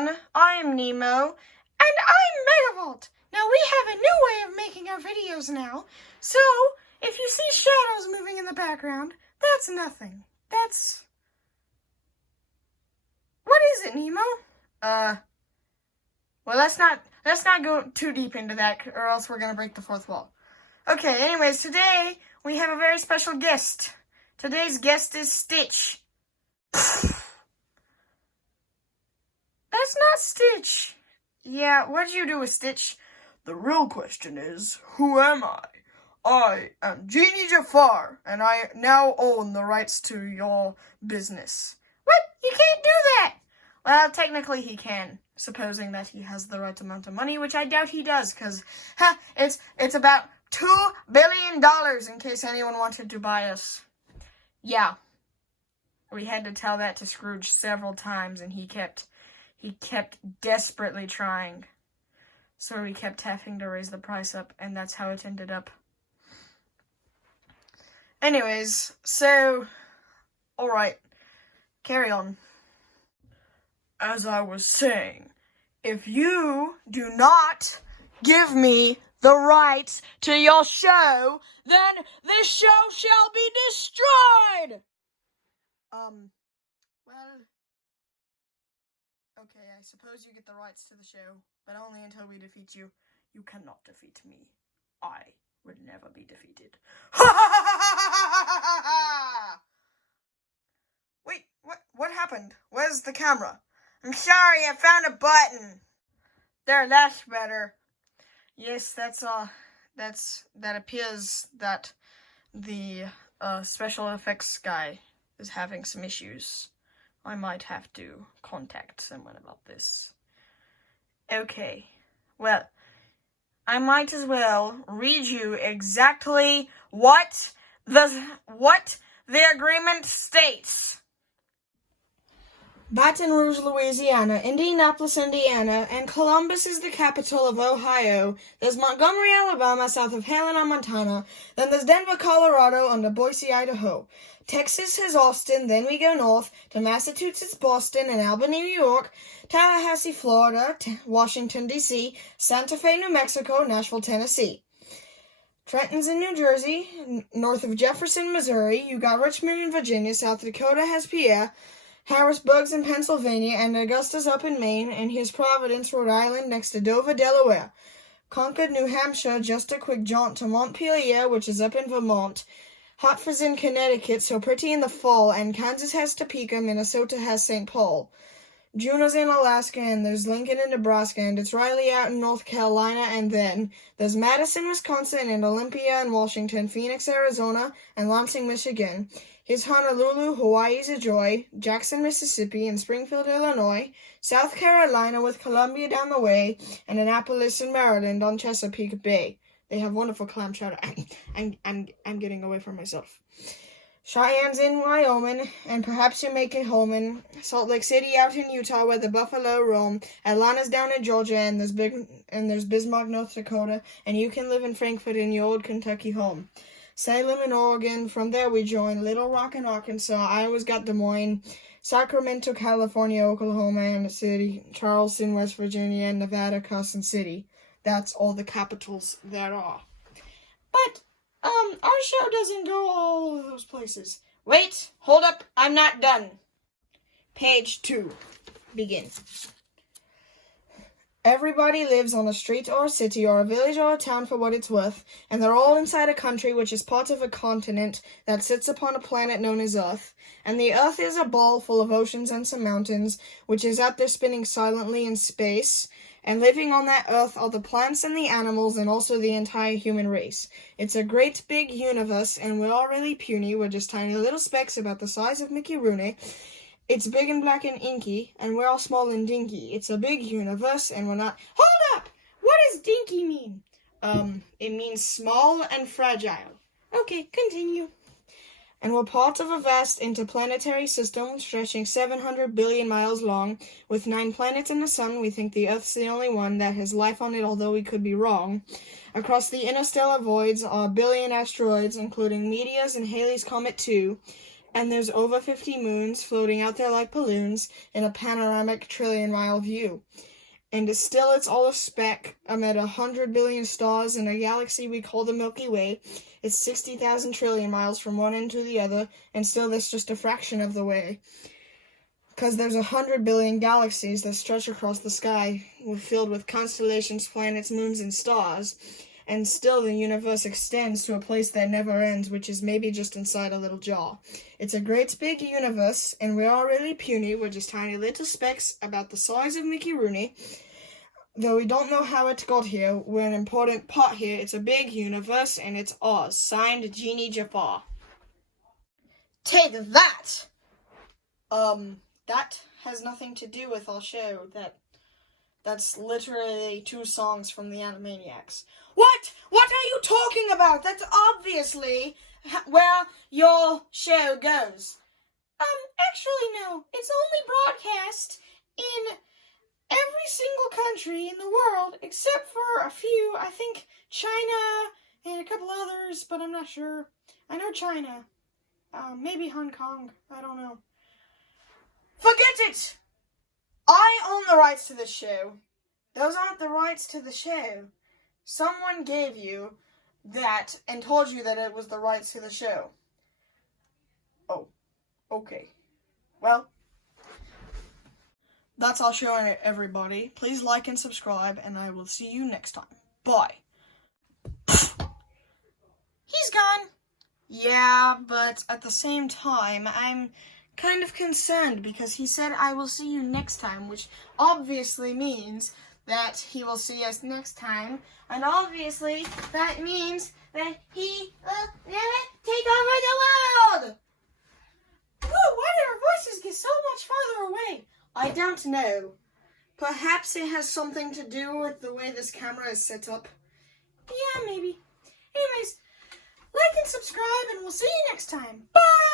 everyone, I'm Nemo. And I'm Megavolt. Now we have a new way of making our videos now, so if you see shadows moving in the background, that's nothing. That's... What is it, Nemo? Well, let's not go too deep into that, or else we're gonna break the fourth wall. Okay, anyways, today we have a very special guest. Today's guest is Stitch. That's not Stitch. Yeah, what did you do with Stitch? The real question is, who am I? I am Genie Jafar, and I now own the rights to your business. What? You can't do that! Well, technically he can, supposing that he has the right amount of money, which I doubt he does, because, it's about $2 billion in case anyone wanted to buy us. Yeah. We had to tell that to Scrooge several times, and he kept desperately trying. So we kept having to raise the price up, and that's how it ended up. Anyways, so, alright, carry on. As I was saying, if you do not give me the rights to your show, then this show shall be destroyed! Well, okay, I suppose you get the rights to the show, but only until we defeat you. You cannot defeat me. I would never be defeated. Wait, what happened? Where's the camera? I'm sorry, I found a button. There, that's better. Yes, that appears that the, special effects guy is having some issues. I might have to contact someone about this. Okay, well, I might as well read you exactly what the agreement states. Baton Rouge, Louisiana, Indianapolis, Indiana, and Columbus is the capital of Ohio. There's Montgomery, Alabama, south of Helena, Montana. Then there's Denver, Colorado, under Boise, Idaho. Texas is Austin, then we go north to Massachusetts, Boston, and Albany, New York, Tallahassee, Florida, Washington, D.C., Santa Fe, New Mexico, Nashville, Tennessee. Trenton's in New Jersey, north of Jefferson, Missouri. You got Richmond, Virginia, South Dakota has Pierre, Harrisburg's in Pennsylvania, and Augusta's up in Maine, and here's Providence, Rhode Island, next to Dover, Delaware. Concord, New Hampshire, just a quick jaunt to Montpelier, which is up in Vermont. Hartford's in Connecticut, so pretty in the fall, and Kansas has Topeka, Minnesota has St. Paul. Juneau's in Alaska, and there's Lincoln in Nebraska, and it's Riley out in North Carolina, and then there's Madison, Wisconsin, and Olympia in Washington, Phoenix, Arizona, and Lansing, Michigan. Here's Honolulu, Hawaii's a joy, Jackson, Mississippi, and Springfield, Illinois, South Carolina with Columbia down the way, and Annapolis in Maryland on Chesapeake Bay. They have wonderful clam chowder. I'm getting away from myself. Cheyenne's in Wyoming, and perhaps you make it home in Salt Lake City out in Utah where the buffalo roam. Atlanta's down in Georgia, and there's Bismarck, North Dakota, and you can live in Frankfort in your old Kentucky home. Salem in Oregon, from there we join Little Rock in Arkansas, Iowa's got Des Moines, Sacramento, California, Oklahoma, and City, Charleston, West Virginia, and Nevada, Carson City. That's all the capitals there are. But, our show doesn't go all of those places. Wait, hold up, I'm not done. Page 2. Begin. Everybody lives on a street or a city or a village or a town for what it's worth, and they're all inside a country which is part of a continent that sits upon a planet known as Earth. And the Earth is a ball full of oceans and some mountains, which is out there spinning silently in space. And living on that Earth are the plants and the animals and also the entire human race. It's a great big universe, and we're all really puny. We're just tiny little specks about the size of Mickey Rooney. It's big and black and inky, and we're all small and dinky. It's a big universe, and we're not... Hold up! What does dinky mean? It means small and fragile. Okay, continue. And we're part of a vast interplanetary system stretching 700 billion miles long. With 9 planets and the sun, we think the Earth's the only one that has life on it, although we could be wrong. Across the interstellar voids are a billion asteroids, including Meteor's and Halley's Comet 2. And there's over 50 moons floating out there like balloons in a panoramic trillion-mile view. And it's all a speck amid 100 billion stars in a galaxy we call the Milky Way. It's 60,000 trillion miles from one end to the other, and still that's just a fraction of the way. Because there's 100 billion galaxies that stretch across the sky, filled with constellations, planets, moons, and stars. And still the universe extends to a place that never ends, which is maybe just inside a little jar. It's a great big universe, and we're all really puny. We're just tiny little specks about the size of Mickey Rooney. Though we don't know how it got here, we're an important part here. It's a big universe, and it's ours. Signed, Jeannie Jafar. Take that! That has nothing to do with our show. That's literally 2 songs from the Animaniacs. What? What are you talking about? That's obviously where your show goes. Actually, no. It's only broadcast in every single country in the world, except for a few. I think China and a couple others, but I'm not sure. I know China. Maybe Hong Kong. I don't know. Forget it! I own the rights to this show. Those aren't the rights to the show. Someone gave you that and told you that it was the rights to the show. Oh, okay. Well, that's our show, everybody. Please like and subscribe, and I will see you next time. Bye. He's gone. Yeah, but at the same time, I'm kind of concerned because he said I will see you next time, which obviously means that he will see us next time, and obviously that means that he will never take over the world! Whoa, why did our voices get so much farther away? I don't know. Perhaps it has something to do with the way this camera is set up. Yeah, maybe. Anyways, like and subscribe, and we'll see you next time. Bye!